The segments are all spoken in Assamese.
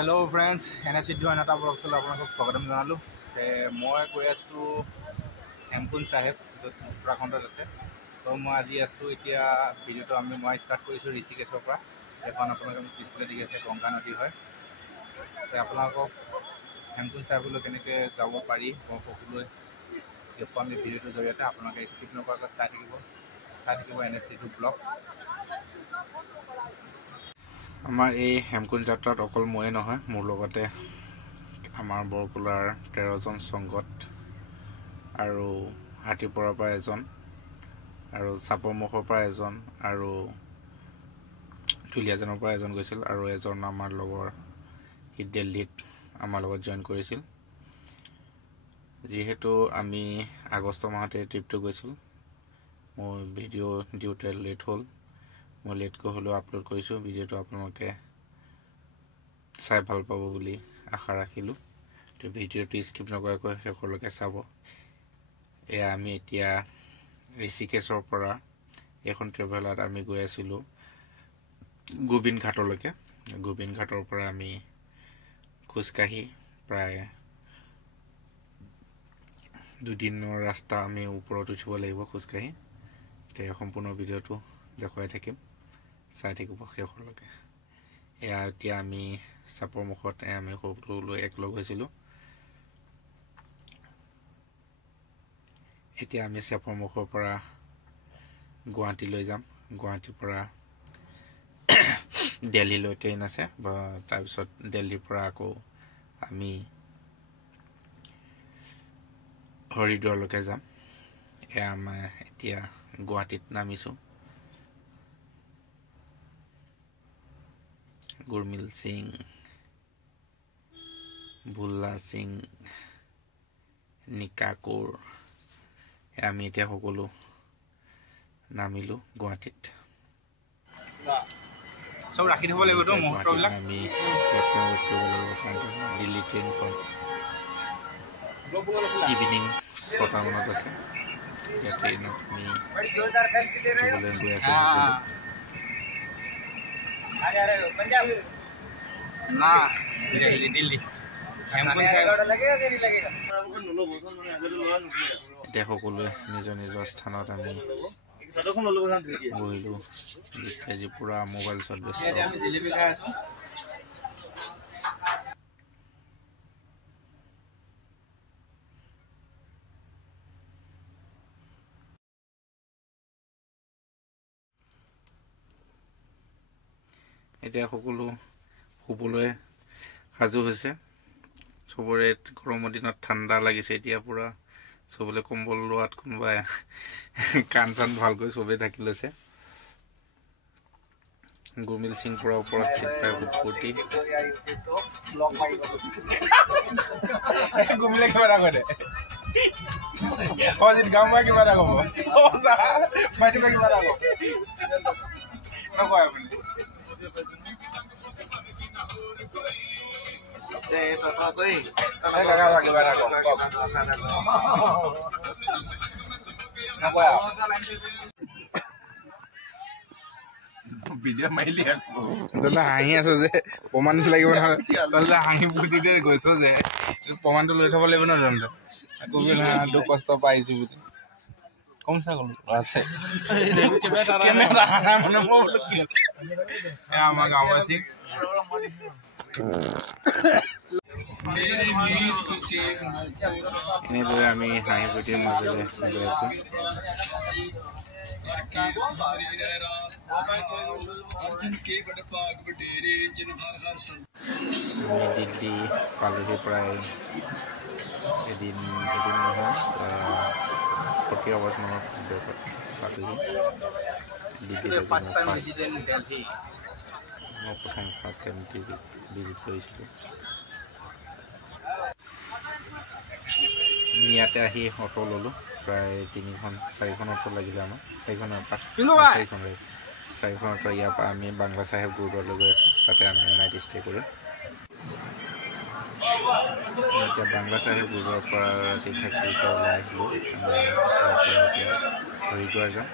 हेलो फ्रेंड्स एन सिद्धू अनाटा ब्लॉग्सলৈ আপোনালোকক স্বাগতম জনালোঁ। মই গৈ আছোঁ হেমকুণ্ড চাহেব য'ত উত্তৰাখণ্ডত আছে। তো মই আজি আছোঁ এতিয়া ভিডিঅ'টো মই ষ্টাৰ্ট কৰিছোঁ ঋষিকেশৰ পৰা। এখন আপোনালোকে পিছফালে দেখি আছে গংগা নদী হয়। আপোনালোকক হেমকুণ্ড চাহেবলৈ কেনেকৈ যাব পাৰি মই সকলোৱে দেখুৱাম এই ভিডিঅ'টোৰ জৰিয়তে। আপোনালোকে স্কিপ নকৰাকৈ চাই থাকিব এন সিদ্ধু ব্লগছ। আমাৰ এই হেমকুণ্ড যাত্ৰাত অকল ময়ে নহয়, মোৰ লগতে আমাৰ বৰকোলাৰ 13জন সংগত আৰু হাতীপৰাৰ পৰা এজন আৰু চাপৰমুখৰ পৰা এজন আৰু তুলিয়াজানৰ পৰা এজন গৈছিল আৰু এজন আমাৰ লগৰ সি দিল্লীত আমাৰ লগত জইন কৰিছিল। যিহেতু আমি আগষ্ট মাহতে ট্ৰিপটো গৈছিল, মোৰ ভিডিঅ' দিওঁতে লেট হ'ল। মই লেটকৈ হ'লেও আপলোড কৰিছোঁ। ভিডিঅ'টো আপোনালোকে চাই ভাল পাব বুলি আশা ৰাখিলোঁ। তো ভিডিঅ'টো স্কিপ নকৰাকৈ শেষলৈকে চাব। এয়া আমি এতিয়া ঋষিকেশৰ পৰা এইখন ট্ৰেভেলাৰত আমি গৈ আছিলোঁ গোবিন্দ ঘাটলৈকে। গোবিন্দ ঘাটৰ পৰা আমি খোজকাঢ়ি প্ৰায় 2 দিনৰ ৰাস্তা আমি ওপৰত উঠিব লাগিব খোজকাঢ়ি। এতিয়া সম্পূৰ্ণ ভিডিঅ'টো দেখুৱাই থাকিম, চাই থাকিব শেষলৈকে। এয়া এতিয়া আমি চাপৰ মুখত আমি সকলোলৈ একলগ হৈছিলোঁ। এতিয়া আমি চাপৰ মুখৰ পৰা গুৱাহাটীলৈ যাম। গুৱাহাটীৰ পৰা দিল্লীলৈ ট্ৰেইন আছে, তাৰপিছত দিল্লীৰ পৰা আকৌ আমি হৰিদ্বাৰলৈকে যাম। এয়া আমাৰ এতিয়া গুৱাহাটীত নামিছোঁ। গুৰমিল সিং, ভুল্লা সিং, নিকাকুৰ, আমি এতিয়া সকলো নামিলোঁ গুৱাহাটীত। চব ৰাখি থ'ব লাগিবতো মুহূৰ্তবিলাক। আমি ৱেইট কৰিব লাগিব কাৰণ দিল্লী ট্ৰেইনখন ইভিনিং 6টা মানত আছে। এতিয়া ট্ৰেইনত আমি উঠিবলৈ গৈ আছোঁ সকলো। এতিয়া সকলোৱে নিজৰ নিজৰ স্থানত আমি বহিলোঁ। আজি পুৰা মোবাইল চল ব্যস্ত। এতিয়া সকলো শুবলৈ সাজু হৈছে। চবৰে গৰমৰ দিনত ঠাণ্ডা লাগিছে। এতিয়া পুৰা চবলে কম্বল লোৱাত কোনোবাই কাণ চান ভালকৈ চবেই ঢাকি লৈছে। গুৰমিল সিং পৰা ওপৰত চিট পাই খুব ফূৰ্তি। গুৰমিলে কিবা এটা কৰে অজিত গাঁওবুঢ়াই কিবা এটা ক'ব মাইটো কিবা এটা ক'ব নকয় আপুনি। ভিডিঅ' মাৰিলি হাঁহি আছো যে প্ৰমাণটো লাগিব নহয়। তই হাঁহি ফূৰ্তিতে গৈছো যে প্ৰমাণটো লৈ থব লাগিব নহয়। আকৌ দুখ কষ্ট পাইছো বুলি কম চা গলো আছে আমাৰ গাঁওবাসী। এনেদৰে আমি হাঁহি ফূৰ্তিৰ মাজেৰে গৈ আছো। আমি দিল্লী পালোহি প্ৰায় এদিন নহয় 40 আৱাৰ্ছ মানত পালোহি। মই ফাৰ্ষ্ট টাইম ভিজিট কৰিছিলোঁ। ইয়াতে আহি অটো ল'লোঁ। প্ৰায় 3-4খন অটো লাগিলে আমাৰ। 4খন অটো। ইয়াৰ পৰা আমি বাংলা চাহেব গুৰুদ্বাৰলৈ গৈ আছোঁ। তাতে আমি নাইট ষ্টে কৰিম। এতিয়া বাংলা চাহেব গুৰুদ্বাৰৰ পৰা ৰাতি থাকি এতিয়া ওলাই আহিলোঁ। আমি ইয়াৰ পৰা এতিয়া হৰিদ্বাৰ যাম।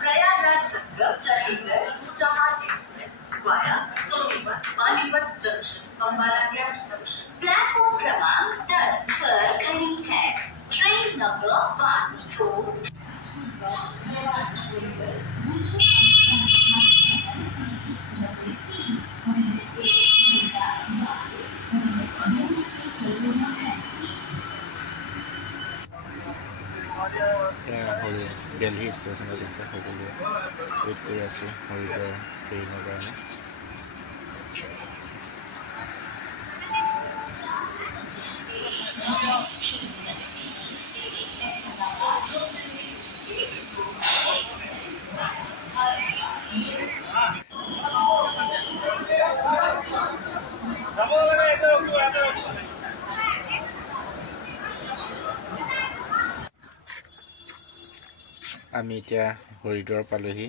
Prayagraj Sangam Chandigarh Chauhan express via Sonipat Panipat junction Ambala गैस जंक्शन प्लेटफॉर्म क्रमांक 10 पर खड़ी है train number 14 Delhi station wait kori asu Haridwar train karone আমি এতিয়া হৰিদ্বাৰ পালোহি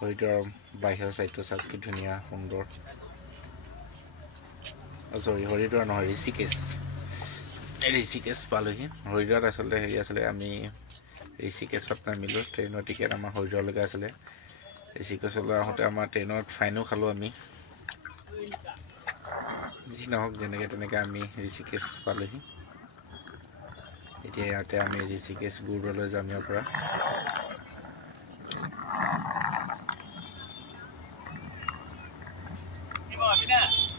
হৰিদ্বাৰ বাহিৰৰ সাইডটো চাওক কি ধুনীয়া সুন্দৰ সৰি হৰিদ্বাৰ নহয় ঋষিকেশ পালোহি হৰিদ্বাৰত আসলে হেৰি আসলে আমি ঋষিকেশত নামিলো ট্ৰেইনৰ টিকেট আমাৰ হৰিদ্বাৰলৈকে আছিলে ঋষিকেশলৈ আহোঁতে আমাৰ ট্ৰেইনত ফাইনো খালো আমি যি নহওক যেনেকৈ তেনেকৈ আমি ঋষিকেশ পালোহি এতিয়া ইয়াতে আমি ঋষিকেশ গুৰুদ্বাৰলৈ যাম ইয়াৰ পৰা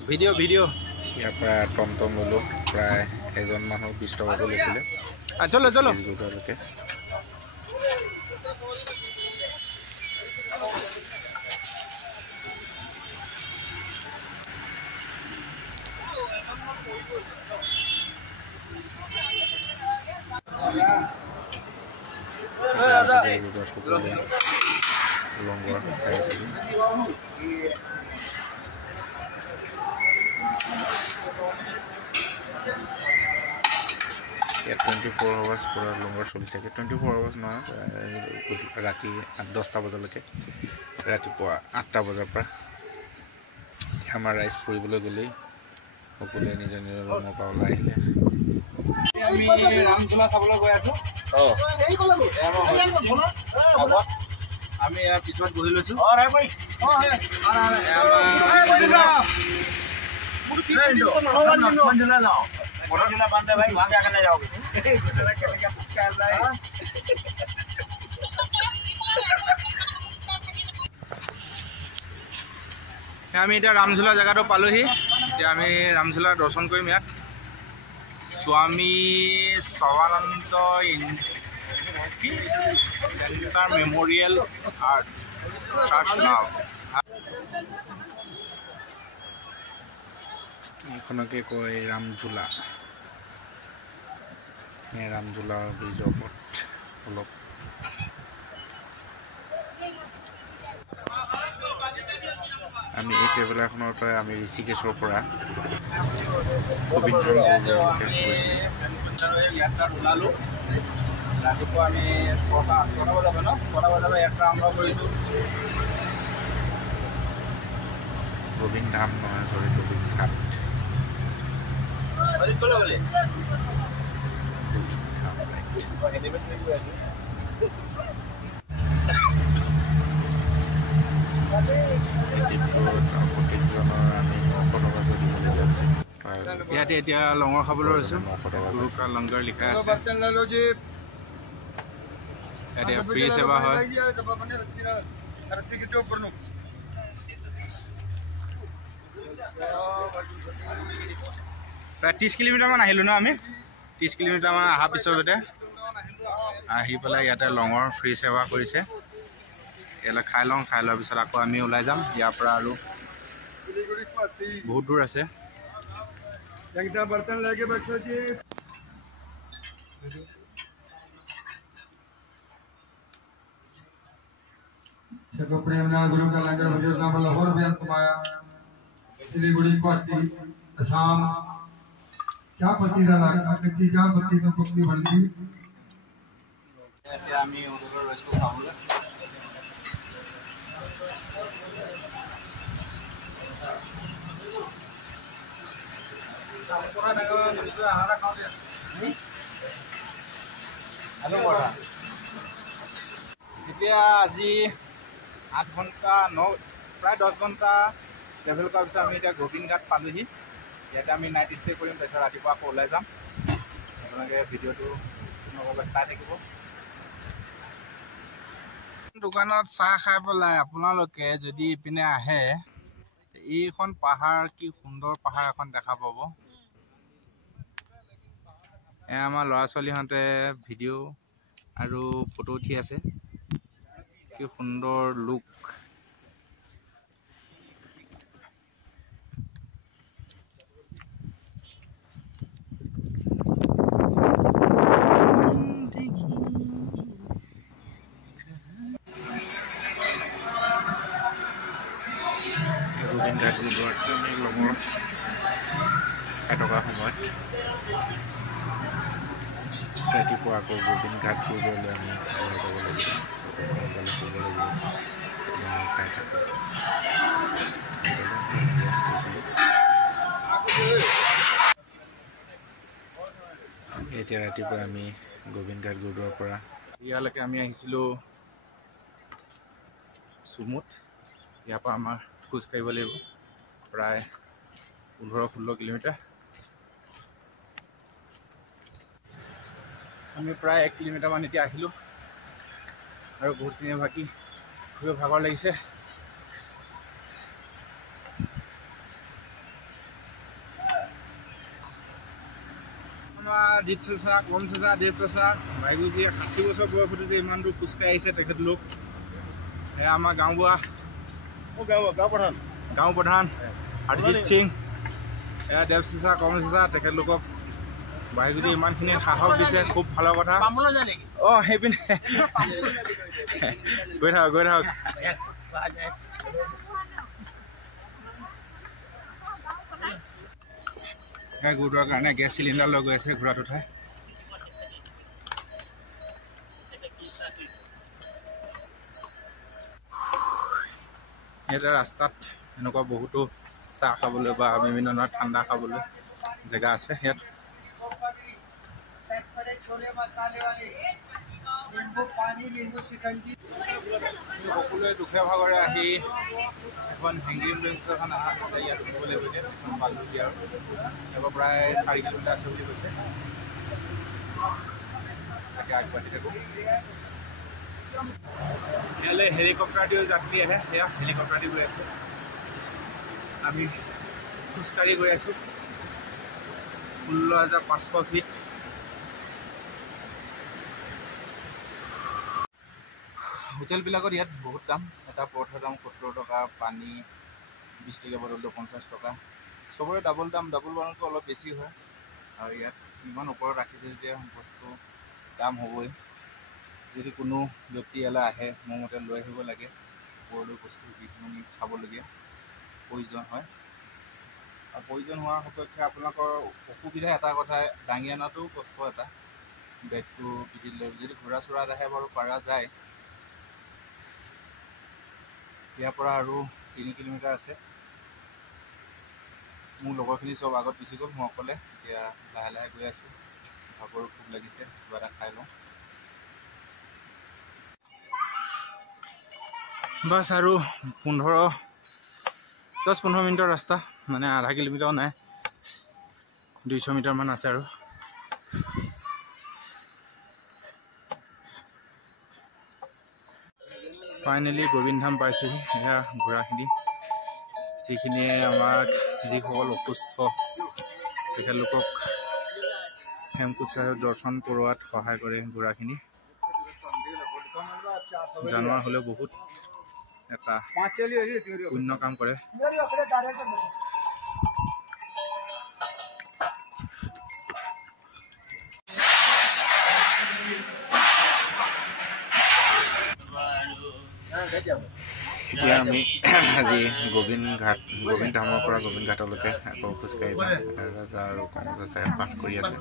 ভিডিঅ' ইয়াৰ পৰা টমটম ললো প্ৰায় এজন মানুহ 20 টকাকৈ লৈছিলে চলো গুৰুদ্বাৰলৈকে লংগৰ খাই আছিলোঁ ইয়াত 24 আৱাৰ্ছ পুৰা লংগৰ চলি থাকে 24 আৱাৰ্ছ নহয় ৰাতি 10টা বজালৈকে ৰাতিপুৱা 8টা বজাৰ পৰা এতিয়া আমাৰ ৰাইজ ফুৰিবলৈ গ'লেই সকলোৱে নিজৰ নিজৰ ৰুমৰ পৰা ওলাই আহিলে আমি ৰামঝোলা চাবলৈ গৈ আছোঁ আমি ইয়াৰ পিছত বহি লৈছোঁ আমি এতিয়া ৰামঝোলা জেগাটো পালোহি এতিয়া আমি ৰামঝোলা দৰ্শন কৰিম ইয়াত Swami Sarbananda centre memorial art church নাও এইখনকে কয় ৰামঝোলা ৰামঝোলা ব্ৰিজৰ ওপৰত অলপ আমি এই ট্ৰেভেলাৰখনৰ পৰা আমি ঋষিকেশৰ পৰা গোবিন্দ ওলালোঁ ৰাতিপুৱা আমি 6টা বজাত যাত্ৰা আৰম্ভ কৰিছোঁ গোবিন্দ ধাম নহয় সৰি গোবিন্দ ঘাট ইয়াতে এতিয়া লঙৰ খাবলৈ লৈছোঁ গুৰুকা লংগৰ লিখা আছে ইয়াতে ফ্ৰী সেৱা হয় প্ৰায় 30 কিলোমিটাৰমান আহিলোঁ ন আমি 30 কিলোমিটাৰমান অহাৰ পিছতে আহি পেলাই ইয়াতে লঙৰ ফ্ৰী সেৱা কৰিছে ইয়ালৈ খাই লওঁ খাই লোৱাৰ পিছত আকৌ আমি ওলাই যাম ইয়াৰ পৰা আৰু বহুত দূৰ আছে বৰ্তন লাগে सको प्रेमना गुरु का लंगर भजन का लाहौर बेअंत माया सिलीगुड़ी पार्टी असम क्या पति दा लगती क्या पति तो पत्नी बनती ऐसे आमी उधर रसको खाऊंगा এতিয়া আজি 8 ঘণ্টা 9 প্ৰায় 10 ঘণ্টা ট্ৰেভেল কৰাৰ পিছত আমি এতিয়া গোবিন্দ ঘাট পালোহি। ইয়াতে আমি নাইট ষ্টে কৰিম, তাৰপিছত ৰাতিপুৱা আকৌ ওলাই যাম। আপোনালোকে ভিডিঅ'টো চাই থাকিব। দোকানত চাহ খাই পেলাই আপোনালোকে যদি ইপিনে আহে, এইখন পাহাৰ কি সুন্দৰ পাহাৰ এখন দেখা পাব। আমাৰ ল'ৰা ছোৱালীহঁতে ভিডিঅ' আৰু ফটো উঠি আছে। কি সুন্দৰ লুক। গোবিন্দ ঘাট গুৰুদ্বাৰত আমি লগৰ খাই থকা সময়ত ৰাতিপুৱা আকৌ গোবিন্দ ঘাট গুৰুদ্বাৰলৈ আমি ওলাই যাব লাগিব। সোনকালে শুব লাগিব। খাই থাকোঁ এতিয়া ৰাতিপুৱা আমি গোবিন্দ ঘাট গুৰুদ্বাৰৰ পৰা ইয়ালৈকে আমি আহিছিলোঁ চুমুত। ইয়াৰ পৰা আমাৰ খোজ কাঢ়িব লাগিব প্ৰায় 15-16 কিলোমিটাৰ। আমি প্ৰায় 1 কিলোমিটাৰমান এতিয়া আহিলোঁ আৰু বহুতখিনি বাকী খুবেই ভাগৰ লাগিছে। আমাৰ জিত চাচা, কম চাচা, দেৱ চাচা, বাইগুজিয়ে 60 বছৰ বয়সতো যে ইমান দূৰ খোজকাঢ়ি আহিছে তেখেতলোক। এয়া আমাৰ গাঁওবুঢ়া, গাঁও প্ৰধান অৰিজিত সিং, এয়া দেৱ চাচা, কম চাচা, তেখেতলোকক বাইগুজি ইমানখিনি সাহস দিছে, খুব ভালৰ কথা। অঁ সেইপিনে গৈ থাকক। গুৰুদ্বাৰৰ কাৰণে গেছ চিলিণ্ডাৰ লৈ গৈ আছে ঘোঁৰাত উঠাই। ইয়াতে ৰাস্তাত এনেকুৱা বহুতো চাহ খাবলৈ বা বিভিন্ন ধৰণৰ ঠাণ্ডা খাবলৈ জেগা আছে। ইয়াত সকলোৱে দুখীয়া ভাগৰে আহি এখন হেংগিং ব্ৰিজ এখন আছে, ইয়াত উঠিবলৈ গৈছে। এখন বালুকি আৰু ইয়াৰ প্ৰায় 4 কিলোমিটাৰ আছে বুলি কৈছে। তাকে আগবাঢ়ি থাকোঁ। ইয়ালৈ হেলিকপ্টাৰ দিও যাত্ৰী আহে, সেয়া হেলিকপ্টাৰ দি গৈ আছে। আমি খোজকাঢ়ি গৈ আছোঁ 16,500 ফিট। হোটেলবিলাকত ইয়াত বহুত দাম। এটা পৰঠাৰ দাম 70 টকা, পানী 20 টকীয়া বটলটো 50 টকা। চবৰে ডাবল দাম, ডাবল দামটো অলপ বেছি হয়। আৰু ইয়াত ইমান ওপৰত ৰাখিছে যেতিয়া বস্তু দাম হ'বই। যদি কোনো ব্যক্তি ইয়ালৈ আহে, মোৰ মতে লৈ আহিব লাগে ওপৰলৈ বস্তু যিখিনি খাবলগীয়া প্ৰয়োজন হয়। আৰু প্ৰয়োজন হোৱাৰ সপক্ষে আপোনালোকৰ অসুবিধা এটা কথা, দাঙি অনাটোও কষ্ট এটা, বেগটো পিঠিত লৈ। যদি ঘোঁৰা চোৰাত আহে বাৰু পাৰা যায়। ইয়াৰ পৰা আৰু 3 কিলোমিটাৰ আছে। মোৰ লগৰখিনি চব আগত গুচি গ'ল, মই অকলে এতিয়া লাহে লাহে গৈ আছোঁ। ভাগৰো খুব লাগিছে, কিবা এটা খাই লওঁ। বাছ আৰু 10-15 মিনিটৰ ৰাস্তা, মানে আধা কিলোমিটাৰো নাই, 200 মিটাৰমান আছে আৰু। ফাইনেলি গোবিন্দ ধাম পাইছোঁহি। এয়া ঘোঁৰাখিনি, যিখিনিয়ে আমাক, যিসকল অসুস্থ তেখেতলোকক হেমকুট দৰ্শন কৰোৱাত সহায় কৰে। ঘোঁৰাখিনি জানোৱাৰ হ'লেও বহুত এটা পুণ্য কাম কৰে। এতিয়া আমি আজি গোবিন্দ ধামৰ পৰা গোবিন্দ ঘাটলৈকে আকৌ খোজকাঢ়ি যাম। ৰাজা আৰু কম চাচাই পাঠ কৰি আছে।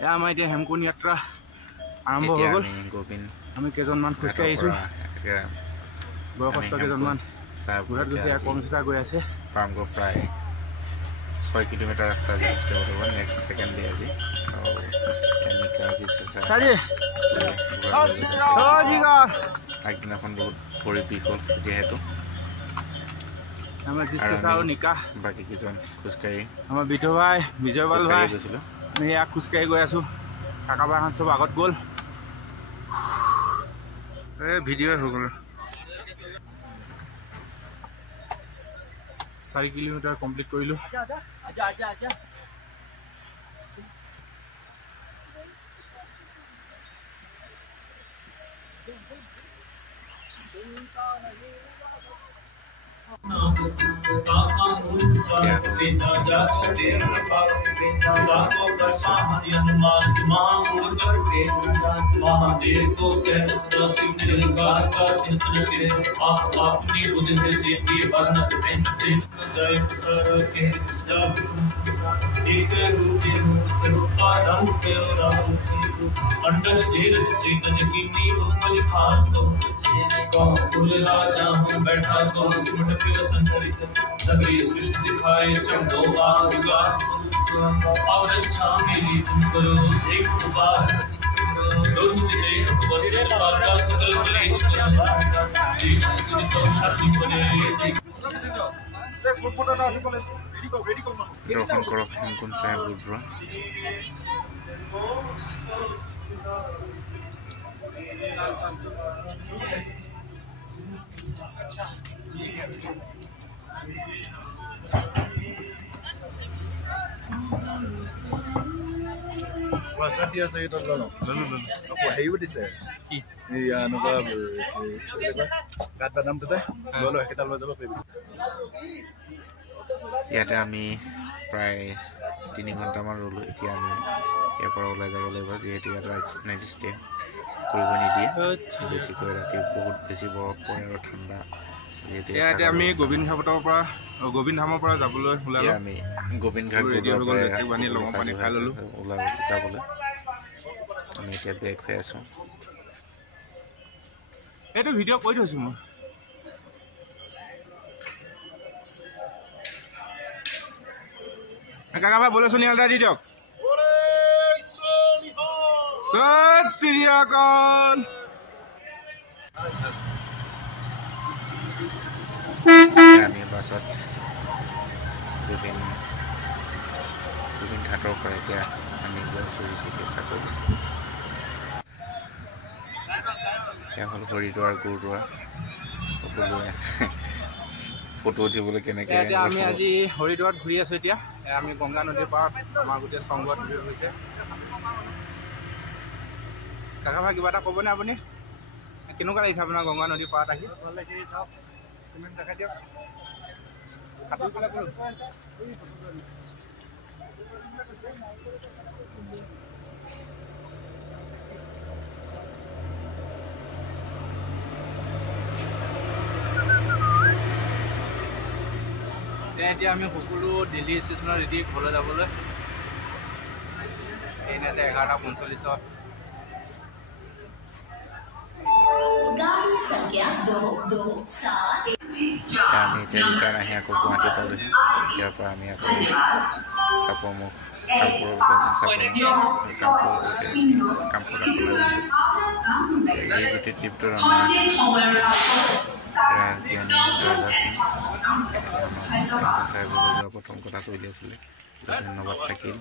এয়া আমাৰ এতিয়া হেমকুণ্ড যাত্ৰা আৰম্ভ হৈ গ'ল। আমি কেইজনমান খোজকাঢ়ি আহিছোঁ, বয়সস্থ কেইজনমান ঘূৰাত গৈছে কম চিচা গৈ আছে পামগৈ প্ৰায় 6 কিলোমিটাৰ ৰাস্তা আজি খোজ কাঢ়িব লাগিব নেক্সট ছেকেণ্ড ডে আজি আগদিনাখন বহুত ভৰি বিষ হ'ল যিহেতু বাকী কেইজন খোজকাঢ়ি আমাৰ বিধু ভাই বিজয় পাল ভাই গৈছিলোঁ আমি ইয়াক খোজকাঢ়ি গৈ আছোঁ কাকা বাহঁত চব আগত গ'ল ভিডিঅ' হৈ গ'ল 4 কিলোমিটাৰ কমপ্লিট কৰিলোঁ महादेव को कहता शिव निरंकार का चिंतन के अपनी बुद्धि में जेती वर्णत में जय सर के सजब एक रूप स्वरूपा रंग के राम अंडल जेल से तन की नींव मुझ खान को फूल राजा हूँ बैठा को सिमट के संतरित सगरी सृष्टि दिखाए चंदो आदिगार और अच्छा मेरी तुम करो सिख बार दोस्त ने बदले बाजा सकल क्लेश एक सजन को शादी बने দৰ্শন কৰক হেমকুণ্ড চাহেব gurdwara What's dia saya tu dulu. Aku hayu di sana. Iya, nuka kata nam tu dah. Dulu kita lalu jawab itu. ইয়াতে আমি প্ৰায় 3 ঘণ্টামান ৰ'লোঁ এতিয়া আমি ইয়াৰ পৰা ওলাই যাব লাগিব যিহেতু ইয়াত নাইট ষ্টে কৰিব নিদিয়ে বেছিকৈ ৰাতি বহুত বেছি বৰফ পৰে আৰু ঠাণ্ডা ইয়াতে আমি গোবিন্দ ধামৰ পৰা যাবলৈ ওলালোঁ আমি গোবিন্দ ঘাট যাবলৈ আমি এতিয়া বেক হৈ আছোঁ এইটো ভিডিঅ' কৰি থৈছোঁ মই কাকা ভাই বলে শুনি আলটা দি দিয়ক সত শ্রী অকাল আমি বাছত গোবিন্দ ঘাটৰ পৰা এতিয়া আমি গৈছোঁ ঋষিকেশলৈ এয়া হ'ল হৰিদ্বাৰ গুৰুদ্বাৰা সকলোৱে ফটো উঠিবলৈ কেনেকৈ আমি আজি হৰিদ্বাৰত ঘূৰি আছোঁ এতিয়া আমি গংগা নদীৰ পাৰত আমাৰ গোটেই সংগত ভিৰ হৈছে কাকা ভাই কিবা এটা ক'বনে আপুনি কেনেকুৱা লাগিছে আপোনাৰ গংগা নদীৰ পাৰত আহি ভাল লাগিছে চাওক কমেণ্ট দেখাই দিয়ক এতিয়া আমি সকলো দিল্লী ষ্টেচনত ৰেডি ঘৰলৈ যাবলৈ ট্ৰেইন আছে 11:45 गाड़ी संख्या 227 আমি এতিয়া ৰিটাৰ্ণ আহি আকৌ গুৱাহাটী পালোহি ইয়াৰ পৰা আমি আকৌ চাপৰমুখ কামপুৰ এই গোটেই ট্ৰিপটোৰ আমাৰ ৰাজা সিং চাহেবলৈ যোৱা প্ৰথম কথাটো উলিয়াইছিলে ধন্যবাদ থাকিল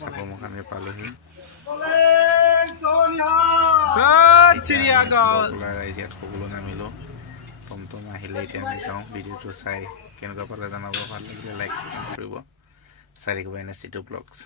চাপৰমুখ আমি পালোহি ৰাইজ ইয়াত সকলো নামিলোঁ টমটম আহিলে এতিয়া আমি যাওঁ ভিডিঅ'টো চাই কেনেকুৱা পালে জনাব ভাল লাগিলে লাইক কৰিব চাই থাকিব NSC2 ব্লগছ